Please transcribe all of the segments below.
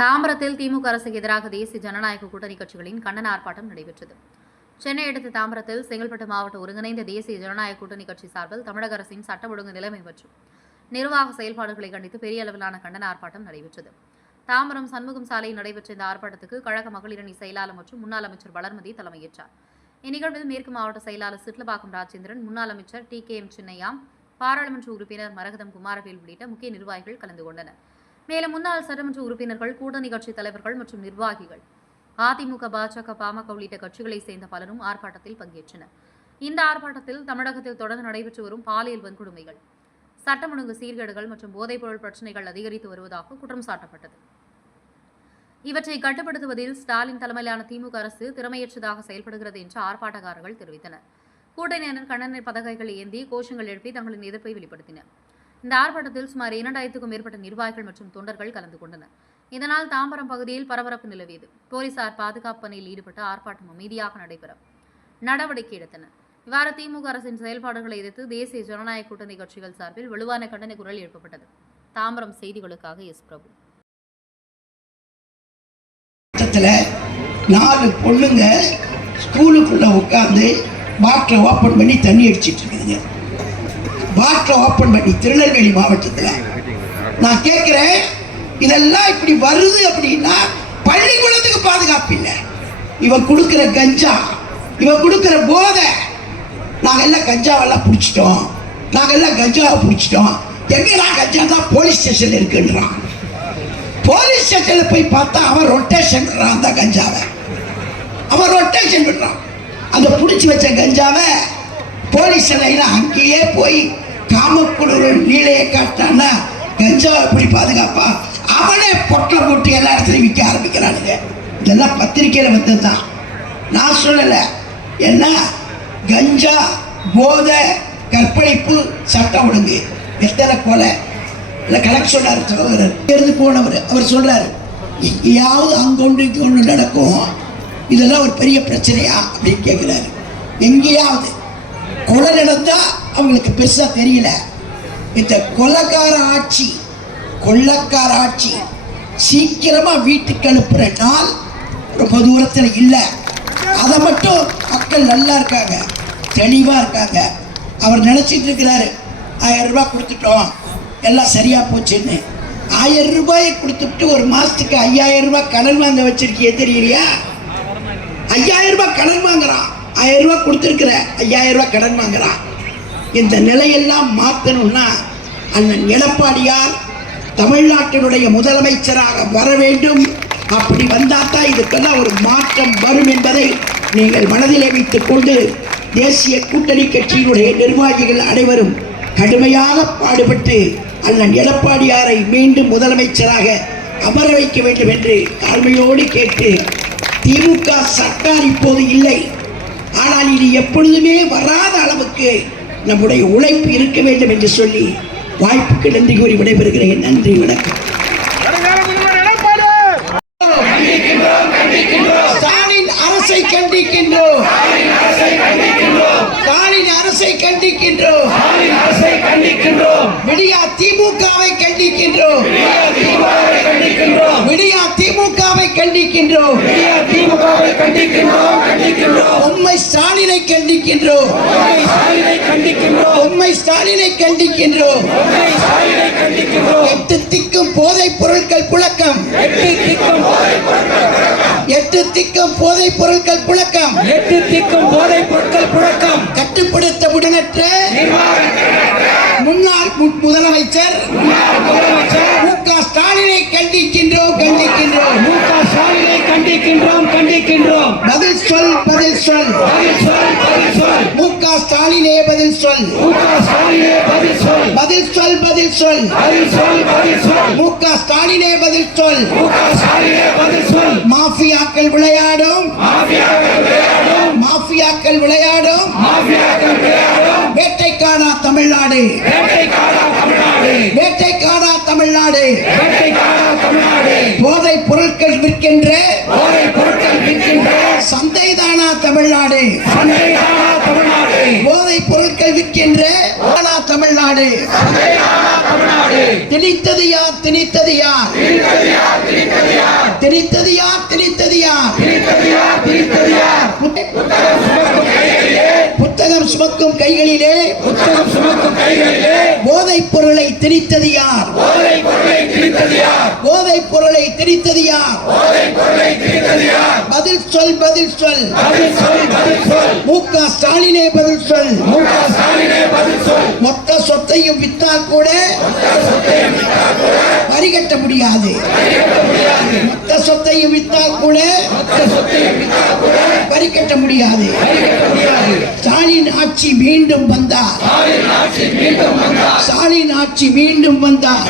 தாம்பரத்தில் திமுக அரசுக்கு எதிராக தேசிய ஜனநாயக கூட்டணி கட்சிகளின் கண்டன ஆர்ப்பாட்டம் நடைபெற்றது. சென்னை அடுத்த தாம்பரத்தில் செங்கல்பட்டு மாவட்ட ஒருங்கிணைந்த தேசிய ஜனநாயக கூட்டணி கட்சி சார்பில் தமிழக அரசின் சட்ட ஒழுங்கு நிலைமை மற்றும் நிர்வாக செயல்பாடுகளை கண்டித்து பெரிய அளவிலான கண்டன ஆர்ப்பாட்டம் நடைபெற்றது. தாம்பரம் சண்முகம் சாலையில் நடைபெற்ற இந்த ஆர்ப்பாட்டத்துக்கு கழக மகளிரணி செயலாளர் மற்றும் முன்னாள் அமைச்சர் வளர்மதி தலைமையேற்றார். இந்நிகழ்வில் மேற்கு மாவட்ட செயலாளர் சிட்லபாக்கம் ராஜேந்திரன், முன்னாள் அமைச்சர் TKM சின்னையா, பாராளுமன்ற உறுப்பினர் மரகதம் குமாரவேல் உள்ளிட்ட முக்கிய நிர்வாகிகள் கலந்து கொண்டனர். மேலும் முன்னாள் சட்டமன்ற உறுப்பினர்கள், கூட்டணி கட்சித் தலைவர்கள் மற்றும் நிர்வாகிகள், அதிமுக, பாஜக, பாமக உள்ளிட்ட கட்சிகளைச் சேர்ந்த பலரும் ஆர்ப்பாட்டத்தில் பங்கேற்றனர். இந்த ஆர்ப்பாட்டத்தில் தமிழகத்தில் தொடர்ந்து நடைபெற்று வரும் பாலியல் வன்கொடுமைகள், சட்டம் ஒழுங்கு சீர்கேடுகள் மற்றும் போதைப்பொருள் பிரச்சினைகள் அதிகரித்து வருவதாக குற்றம் சாட்டப்பட்டது. இவற்றை கட்டுப்படுத்துவதில் ஸ்டாலின் தலைமையிலான திமுக அரசு திறமையற்றதாக செயல்படுகிறது என்று ஆர்ப்பாட்டக்காரர்கள் தெரிவித்தனர். கூட்டணியினர் கண்டன பதாகைகளை ஏந்தி கோஷங்கள் எழுப்பி தங்களின் எதிர்ப்பை வெளிப்படுத்தினர். இந்த ஆர்ப்பாட்டத்தில் சுமார் 2000க்கும் மேற்பட்ட நிர்வாகிகள் மற்றும் தொண்டர்கள் கலந்து கொண்டனர். இதனால் தாம்பரம் பகுதியில் பரபரப்பு நிலவியது. போலீசார் பாதுகாப்பு பணியில் ஈடுபட்டு ஆர்ப்பாட்டம் அமைதியாக நடைபெற நடவடிக்கை எடுத்தனர். இவ்வாறு திமுக அரசின் செயல்பாடுகளை எதிர்த்து தேசிய ஜனநாயக கூட்டணி கட்சிகள் சார்பில் வலுவான கண்டன குரல் எழுப்பப்பட்டது. தாம்பரம் செய்திகளுக்காக எஸ். பிரபு. 4 பொண்ணுங்க ஸ்கூலுக்குள்ள உட்கார்ந்து பாட்டில் ஓப்பன் பண்ணி தண்ணி அடிச்சிட்டு இருக்குதுங்க. பாட்டில் ஓப்பன் பண்ணி திருநெல்வேலி மாவட்டத்தில். நான் கேட்கிறேன், இதெல்லாம் இப்படி வருது அப்படின்னா பள்ளிக்கூடத்துக்கு பாதுகாப்பு இல்லை. இவன் கொடுக்குற கஞ்சா, இவன் கொடுக்குற போதை. நாங்கெல்லாம் கஞ்சாவெல்லாம் பிடிச்சிட்டோம், நாங்கெல்லாம் கஞ்சாவை பிடிச்சிட்டோம். எங்கெல்லாம் கஞ்சா தான் போலீஸ் ஸ்டேஷன் இருக்குன்றான். போலீஸ் ஸ்டேஷனில் போய் பார்த்தா அவன் ரொட்டேஷன் அந்த கஞ்சாவை அவன் ரொட்டேஷன் விடுறான். அந்த பிடிச்சி வச்ச கஞ்சாவை போலீஸ் நிலையில் அங்கேயே போய் காமக்குழு நீலையை காட்டான்னா கஞ்சாவை எப்படி பாதுகாப்பா? அவனே பொட்டை போட்டு எல்லா இடத்துலையும் விற்க ஆரம்பிக்கிறானுங்க. இதெல்லாம் பத்திரிக்கையில் வந்தது தான், நான் சொல்லலை. என்ன கஞ்சா, போதை, கற்பழிப்பு, சட்டம் ஒழுங்கு, எத்தனை கொலை இல்லை கணக்கு சொன்னார் சகோதரர். இருந்து போனவர் அவர் சொல்றாரு, எங்கேயாவது அங்கொன்று இங்கொன்று நடக்கும், இதெல்லாம் ஒரு பெரிய பிரச்சனையா அப்படின்னு கேட்குறாரு. எங்கேயாவது கொலை நடந்தா அவங்களுக்கு பெருசா தெரியல. இந்த கொலைக்கார ஆட்சி சீக்கிரமா வீட்டுக்கு அனுப்புற நாள் ரொம்ப தூரத்தில் இல்லை. அதை மட்டும் மக்கள் நல்லா இருக்காங்க, தெளிவா இருக்காங்க. அவர் நினைச்சிட்டு இருக்கிறாரு, 1000 ரூபாய் கொடுத்துட்டோம் எல்லாம் சரியா போச்சுன்னு. 1000 ரூபாயை கொடுத்துட்டு ஒரு மாசத்துக்கு 5000 ரூபாய் கடன் வாங்க வச்சிருக்கிய தெரியலையா? 5000 ரூபாய் கடன் வாங்குறான். 1000 ரூபாய் கொடுத்துருக்கிற 5000 ரூபாய் கடன் வாங்குறான். இந்த நிலையெல்லாம் மாற்றணும்னா அண்ணன் எடப்பாடியார் தமிழ்நாட்டினுடைய முதலமைச்சராக வர வேண்டும். அப்படி வந்தாத்தான் இதுக்கெல்லாம் ஒரு மாற்றம் வரும் என்பதை நீங்கள் மனதிலே வைத்துக் கொண்டு தேசிய கூட்டணி கட்சியினுடைய நிர்வாகிகள் அனைவரும் கடுமையாக பாடுபட்டு அண்ணன் எடப்பாடியாரை மீண்டும் முதலமைச்சராக அமர வைக்க வேண்டும் என்று தாழ்மையோடு கேட்டு, திமுக சர்க்கார் இப்போது இல்லை, ஆனால் இது எப்பொழுதுமே வராத அளவுக்கு நம்முடைய உழைப்பு இருக்க வேண்டும் என்று சொல்லி வாய்ப்புக்கு நன்றி கூறி விடைபெறுகிறேன். நன்றி, வணக்கம். ஸ்டாலின் அரசை கண்டிக்கின்றோம், ஸ்டாலின் அரசை கண்டிக்கின்றோம், விடியா திமுகவை கண்டிக்கின்றோம், விடியா திமுகவை கண்டிக்கின்றோம், உண்மை ஸ்டாலினை கண்டிக்கின்றோம், உண்மை ஸ்டாலினை கண்டிக்கின்றோம். 8 திக்கும் போதைப் பொருட்கள் புழக்கம், 8 திக்கும் போதைப் பொருட்கள் புழக்கம், 8 திக்கும் போதைப் பொருட்கள் புழக்கம். கட்டுப்படுத்த உடனற்ற முன்னாள் முதலமைச்சர் மு.க. ஸ்டாலினை கண்டிக்கின்றோம். பதில் சொல் மு.க. ஸ்டாலினே, பதில் சொல் மு.க. ஸ்டாலினே, பதில் சொல். மாஃபியாக்கள் விளையாடும் வேட்டைக்கான தமிழ்நாடு, போதைப் பொருட்கள் விற்கின்ற சந்தைதானா தமிழ்நாடு? போதைப் பொருட்கள் விற்கின்ற தமிழ்நாடு. திணித்தது யார்? திணித்தது யார்? திணித்தது யார்? திணித்தது யார்? புத்தகம் சுமக்கும் கைகளிலே போதைப் பொருளை திணித்தது யார்? போதைப் பொருளை திணித்தது யார்? பதில் சொல், பதில் சொல். மு.க. ஸ்டாலினே பதில் சொல். மொத்த சொத்தையும் வித்தால் கூட வரி கட்ட முடியாது. மொத்த சொத்தையும் வித்தால் கூட வரி கட்ட முடியாது. ஸ்டாலின் ஆட்சி மீண்டும் வந்தார். ஸ்டாலின் ஆட்சி மீண்டும் வந்தார்.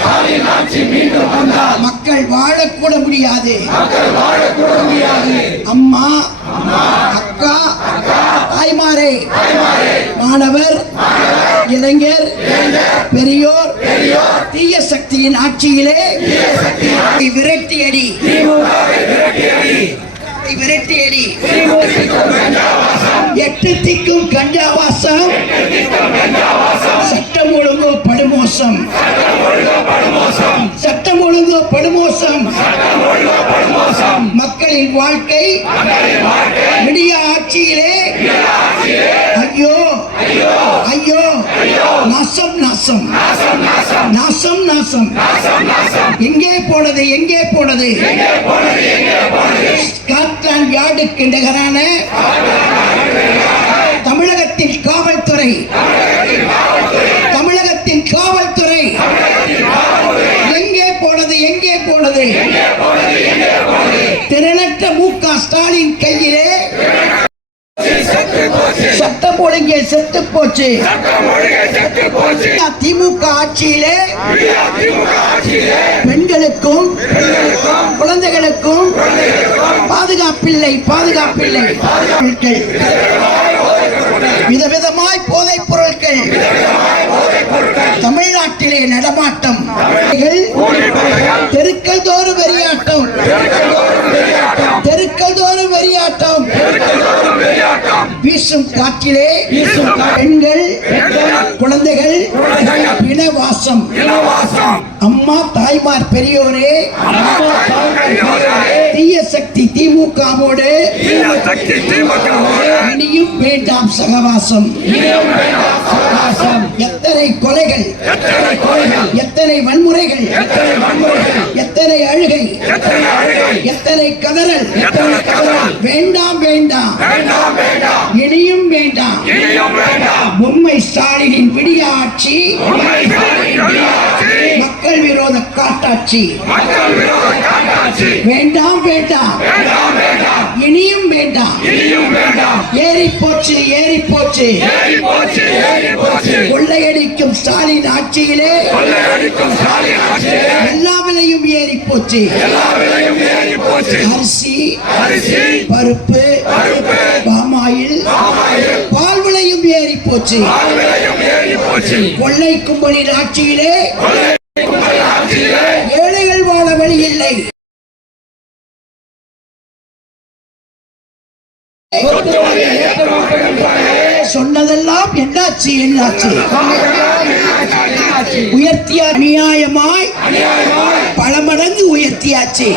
மக்கள் வாழக்கூட முடியாது. அம்மா, அக்கா, தாய்மாரே, மாணவர், இளைஞர், பெரியோர், தீய சக்தியின் ஆட்சியிலே விரட்டியடி, விரட்டியடி. எட்டு திக்கும் கஞ்சாவாசம், சட்டம் ஒழுங்கு படுமோசம், சட்டம் ஒழுங்கு படுமோசம். மக்களின் வாழ்க்கை விடிய ஆட்சியிலே ஐயோ ஐயோ, நாசம் நாசம் நாசம் நாசம். எங்கே போனது? எங்கே போனது? ஸ்காட்லாந்து யார்டுக்கு நிகரான தமிழகத்தின் காவல்துறை, தமிழகத்தின் காவல்துறை எங்கே போனது? எங்கே போனது? திறனற்ற மு.க. ஸ்டாலின் கையிலே சட்டம் ஒழுங்கே செத்து போச்சு. திமுக ஆட்சியிலே பெண்களுக்கும் குழந்தைகளுக்கும் பாதுகாப்பில்லை, பாதுகாப்பில்லை. விதவிதமாய் போதைப் பொருட்கள் தமிழ்நாட்டிலே நடமாட்டம். தெருக்கள் தோறும் வெறியாட்டம், தெருக்கள் தோறும் வெறியாட்டம். வீசும் காற்றிலே பெண்கள் குழந்தைகள் இனவாசம். அம்மா, தாய்மார், பெரியோரே, தீய சக்தி திமுகவோடு இனியும் வேண்டாம் சகவாசம். எத்தனை கொலைகள், எத்தனை வன்முறைகள், எத்தனை அழுகை, எத்தனை கதறல். வேண்டாம் வேண்டாம், இனியும் வேண்டாம். பொம்மை ஸ்டாலினின் விடிய ஆட்சி மக்கள் விரோத காட்டாட்சி. வேண்டாம் வேண்டாம், இனியும் வேண்டாம். ஏறி போச்சு, ஏறி போச்சு. கொள்ளையடிக்கும் ஸ்டாலின் ஆட்சியிலே எல்லா விலையும் ஏறி போச்சு. அரிசி, பருப்பு, பாமாயில், பால் விலையும் ஏறி போச்சு. கொள்ளை கும்பலின் ஆட்சியிலே ஏழைகள் வாழ வழி இல்லை. சொன்னதெல்லாம் என்னாச்சு? என்னாச்சு? உயர்த்திய அநியாயமாய் பல மடங்கு உயர்த்தியாச்சு.